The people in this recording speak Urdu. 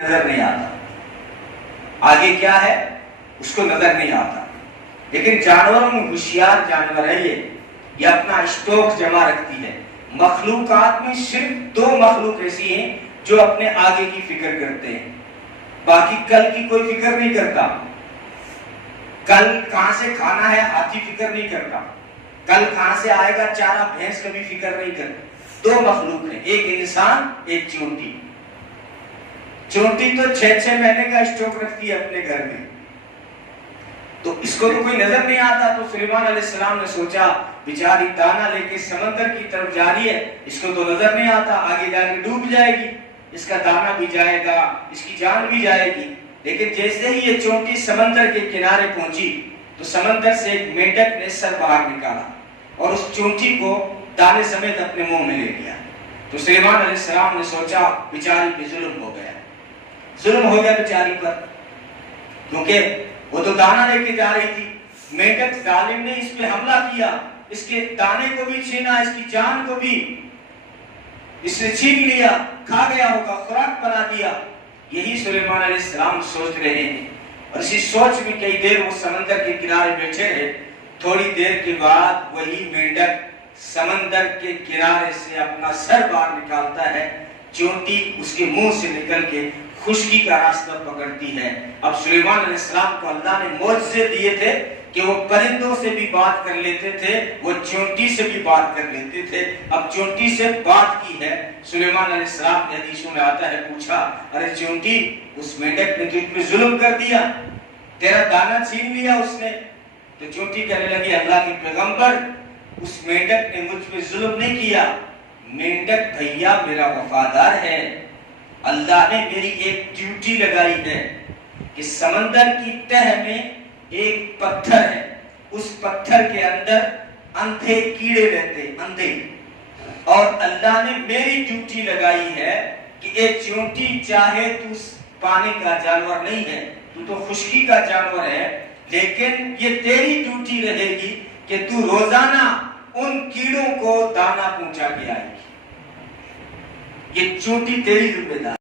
نظر نہیں آتا، آگے کیا ہے اس کو نظر نہیں آتا. لیکن جانوروں میں ہوشیار جانور ہے یہ اپنا اسٹاک جمع رکھتی ہے. مخلوقات میں صرف دو مخلوق ایسی ہیں جو اپنے آگے کی فکر کرتے ہیں، باقی کل کی کوئی فکر نہیں کرتا. کل کہاں سے کھانا ہے ہاتھی فکر نہیں کرتا، کل کہاں سے آئے گا چارہ بھینس کبھی فکر نہیں کرتا. دو مخلوق ہیں، ایک انسان ایک چونٹی. چونٹی تو 6 مہینے کا اسٹاک رکھتی ہے اپنے گھر میں، تو اس کو تو کوئی نظر نہیں آتا. تو سلیمان علیہ السلام نے سوچا بیچاری دانا لے کے سمندر کی طرف جا رہی ہے، اس کو تو نظر نہیں آتا، آگے جا کے ڈوب جائے گی، اس کا دانا بھی جائے گا، اس کی جان بھی جائے گی. لیکن جیسے ہی یہ چونٹی سمندر کے کنارے پہنچی تو سمندر سے ایک میڈک نے سر باہر نکالا اور اس چونٹی کو دانے سمیت اپنے منہ میں لے لیا. تو سلیمان علیہ السلام نے سوچا بیچاری پہ ظلم ہو گیا، ظلم ہو گیا بیچاری پر، کیونکہ وہ تو دانا لے کے جا رہی تھی. میڈک ظالم نے اس پہ حملہ کیا، اس کے دانے کو بھی چھینا، اس کی جان کو بھی اس نے چھین لیا، کھا گیا ہوگا، خوراک بنا دیا. یہی سلیمان علیہ السلام سوچ رہے ہیں، اور اسی سوچ میں کئی دیر وہ سمندر کے کنارے بیٹھے رہے. تھوڑی دیر کے بعد وہی میڈک سمندر کے کنارے سے اپنا سر باہر نکالتا ہے، چونٹی اس کے منہ سے نکل کے خشکی کا راستہ پکڑتی ہے. اب سلیمان علیہ السلام کو اللہ نے معجزے دیے تھے کہ وہ پرندوں سے بھی بات کر لیتے تھے، وہ چونٹی سے بھی بات کر لیتے تھے. اب چونٹی سے بات کی ہے. سلیمان علیہ السلام نے حدیثوں میں آتا ہے پوچھا، ارے چونٹی اس میڈک نے تجھ پہ ظلم کر دیا، تیرا دانا چھین لیا اس نے. تو چونٹی کہنے لگی اللہ کے پیغمبر اس میڈک نے مجھ پہ ظلم نہیں کیا، میڈک بھیا میرا وفادار ہے. اللہ نے میری ایک ڈیوٹی لگائی ہے کہ سمندر کی تہ میں ایک پتھر ہے، اس پتھر کے اندر اندھے کیڑے رہتے، اندھے، اور اللہ نے میری ڈیوٹی لگائی ہے کہ ایک چونٹی چاہے تو پانی کا جانور نہیں ہے، تو خشکی کا جانور ہے، لیکن یہ تیری ڈیوٹی رہے گی کہ تو روزانہ ان کیڑوں کو دانا پہنچا کے آئے گی. یہ چونٹی تیری ذمہ داری.